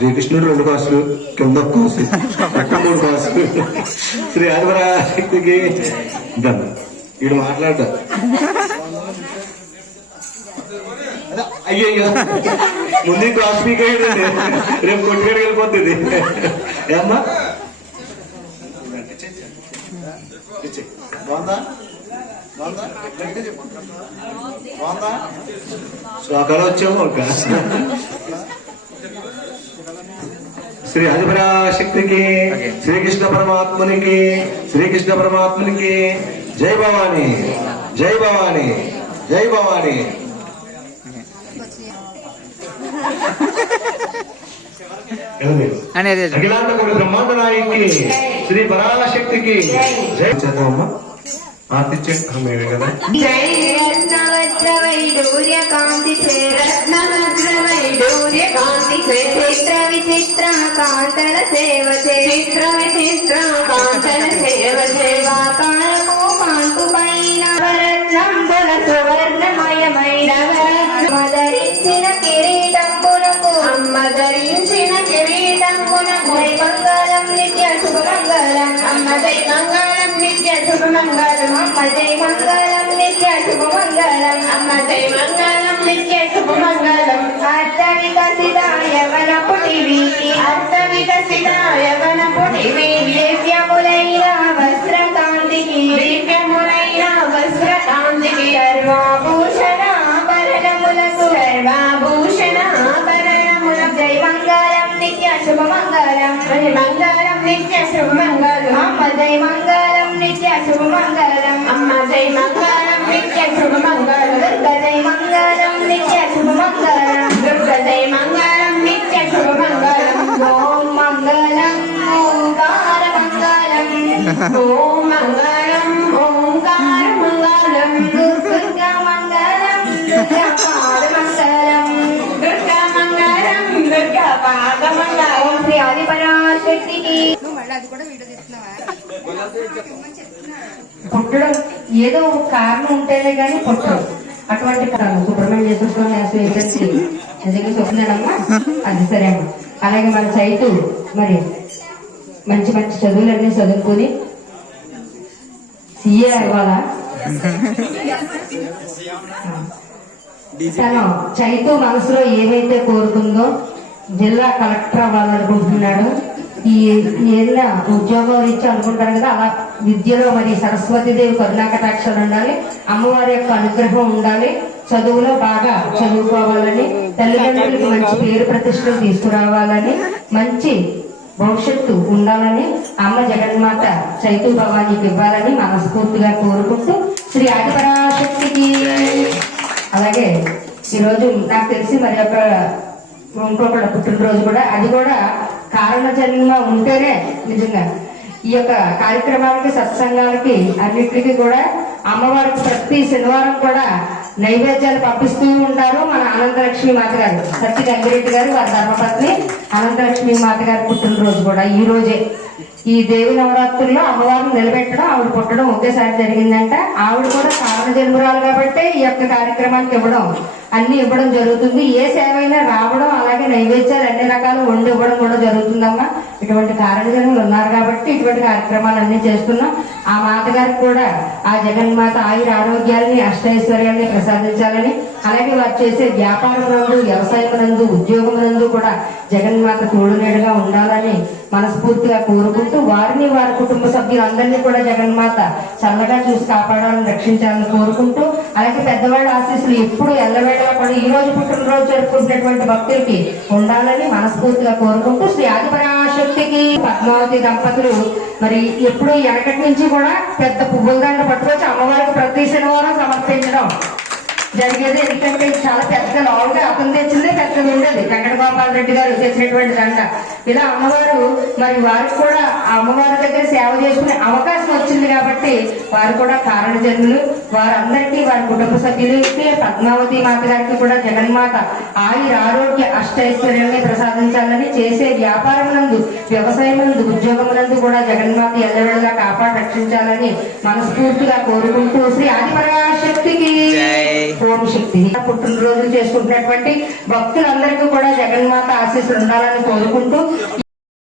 శ్రీకృష్ణుడు రెండు కాసులు కింద కాసు. పక్క మూడు కాసులు శ్రీ ఆదిపరాశక్తికి దమ్ వీడు మాట్లాడ అయ్యయ్యో. ముందు క్లాస్ మీకు అయ్యిందండి రేపు కొట్టుకడికి వెళ్ళిపోతుంది. ఏమ్మా? బాగుందా? శ్లోకాలు వచ్చాము ఒక శ్రీ ఆదిపరాశక్తికి శ్రీకృష్ణ పరమాత్మునికి శ్రీకృష్ణ పరమాత్మునికి జై భవాని జై భవాని జై భవాని. కోటి బ్రహ్మాండ నాయకి శ్రీ పరాశక్తికి జై. చదవమ్మా ఆర్తిచ్చే కదా. జై వైడూర్య కాంతి చే చిత్ర విచిత్ర కాంతల సేవ చే. చిత్ర విచిత్ర కాంతల సేవ సేవాకారము కాంతు పైన వరత్నంబుల సువర్ణమయమైన వరత్నమ ధరించిన అమ్మ ధరించిన కిరీటంబులకు జై మంగళం నిత్య శుభమంగళం. అమ్మ జై మంగళం నిత్య శుభమంగళం. అమ్మ జై మంగళం నిత్య శుభమంగళం. అమ్మ జై మంగళం నిత్య శుభమంగళం. అర్థ వికసిత యవన పుటివి అర్థ వికసిత యవన పుటివి దివ్యములైన వస్త్రకాంతికి దివ్యములైన వస్త్రకాంతికి సర్వాభూషణ ఆభరణములకు సర్వాభూషణ ఆభరణములకు జై మంగళం నిత్య శుభమంగళం మంగళం. నిత్య శుభమంగళం అమ్మ జై మంగళం నిత్య శుభమంగళం అమ్మ జై మంగళం నిత్య శుభమంగళం దుర్గ జై మంగళం నిత్య శుభమంగళం దుర్గ జై మంగళం మంగళం ఓంకార మంగళం దుర్గా మంగళం దుర్గా పాద మంగళం దుర్గా మంగళం దుర్గా పాద మంగళం ఓం శ్రీ పుట్టడం ఏదో ఒక కారణం ఉంటేనే కానీ పుట్టడం అటువంటి కారణం సుబ్రహ్మణ్య స్వామి ఏజెన్సీ నిజంగా చెప్తున్నానమ్మా అది సరే అమ్మా. అలాగే మన సైటు మరి మంచి మంచి చదువులన్నీ చదువుకొని సీఏ అవ్వాలా? తను చైతు మనసులో ఏమైతే కోరుకుందో జిల్లా కలెక్టర్ అవ్వాలనుకుంటున్నాడు ఈ ఏదైనా ఉద్యోగం ఇచ్చి అనుకుంటారు కదా అలా విద్యలో మరి సరస్వతీదేవి కరుణాకటాక్షలు ఉండాలి అమ్మవారి యొక్క అనుగ్రహం ఉండాలి చదువులో బాగా చదువుకోవాలని తల్లిదండ్రులకు మంచి పేరు ప్రతిష్టలు తీసుకురావాలని మంచి భవిష్యత్తు ఉండాలని అమ్మ జగన్మాత చైతు భవానికి ఇవ్వాలని మనస్ఫూర్తిగా కోరుకుంటూ శ్రీ ఆదిపరాశక్తికి. అలాగే ఈరోజు నాకు తెలిసి మరి ఒక ఇంకొకటి పుట్టినరోజు కూడా అది కూడా కారణ ఉంటేనే నిజంగా ఈ యొక్క కార్యక్రమాలకి సత్సంగాలకి అన్నిటికీ కూడా అమ్మవారికి ప్రతి శనివారం కూడా నైవేద్యాలు పంపిస్తూ ఉంటారు మన అనంతలక్ష్మి మాత గారు సత్య గంగిరెడ్డి గారు వారి ధర్మపత్ని అనంతలక్ష్మి మాత గారి పుట్టినరోజు కూడా ఈ రోజే. ఈ దేవి నవరాత్రుల్లో అమ్మవారిని నిలబెట్టడం ఆవిడ పుట్టడం ఒకేసారి జరిగిందంట. ఆవిడ కూడా కారణ జన్మరాలు కాబట్టి ఈ యొక్క కార్యక్రమానికి ఇవ్వడం అన్ని ఇవ్వడం జరుగుతుంది. ఏ సేవ అయినా రావడం అలాగే నైవేద్యాలు అన్ని రకాలు వండి ఇవ్వడం కూడా జరుగుతుందమ్మా. ఇటువంటి కారణ జన్మలు ఉన్నారు కాబట్టి ఇటువంటి కార్యక్రమాలు అన్ని చేస్తున్నాం. ఆ మాతగారికి కూడా ఆ జగన్మాత ఆయుర ఆరోగ్యాలని అష్టైశ్వర్యాన్ని ప్రసాదించాలని అలాగే వారు చేసే వ్యాపారమునందు వ్యవసాయమునందు ఉద్యోగమునందు కూడా జగన్మాత తోడునేడుగా ఉండాలని మనస్ఫూర్తిగా కోరుకుంటూ వారిని వారి కుటుంబ సభ్యులందరినీ కూడా జగన్మాత చల్లగా చూసి కాపాడాలని రక్షించాలని కోరుకుంటూ అలాగే పెద్దవాళ్ళ ఆశీస్సులు ఎప్పుడు ఎల్లవేళలా కూడా ఈ రోజు పుట్టినరోజు జరుపుకుంటున్నటువంటి భక్తులకి ఉండాలని మనస్ఫూర్తిగా కోరుకుంటూ శ్రీ ఆదిపరాశక్తికి పద్మావతి దంపతులు మరి ఎప్పుడు వెనకటి నుంచి కూడా పెద్ద పువ్వుల దండ పట్టుకొచ్చి అమ్మవారికి ప్రతి శనివారం సమర్పించడం. జరిగేది ఎందుకంటే చాలా పెద్ద లావుగా అతను తెచ్చిందే పెద్దది ఉండేది. వెంకట గోపాల్ రెడ్డి గారు చేసినటువంటి దండ. ఇలా అమ్మవారు మరి వారికి కూడా అమ్మవారి దగ్గర సేవ చేసుకునే అవకాశం వచ్చింది కాబట్టి వారు కూడా కారణజన్ములు వారందరికీ వారి కుటుంబ సభ్యులకి పద్మావతి మాత గారికి కూడా జగన్మాత ఆయుర ఆరోగ్య అష్టైశ్వర్యాన్ని ప్రసాదించాలని చేసే వ్యాపారం నందు వ్యవసాయం నందు ఉద్యోగం నందు కూడా జగన్మాత ఎల్లవేళలా కాపాడు రక్షించాలని మనస్ఫూర్తిగా కోరుకుంటూ శ్రీ ఆదిపరగా ఓం శక్తి పుట్టినరోజులు చేసుకుంటున్నటువంటి భక్తులందరికీ కూడా జగన్మాత ఆశీస్సులు ఉండాలని కోరుకుంటూ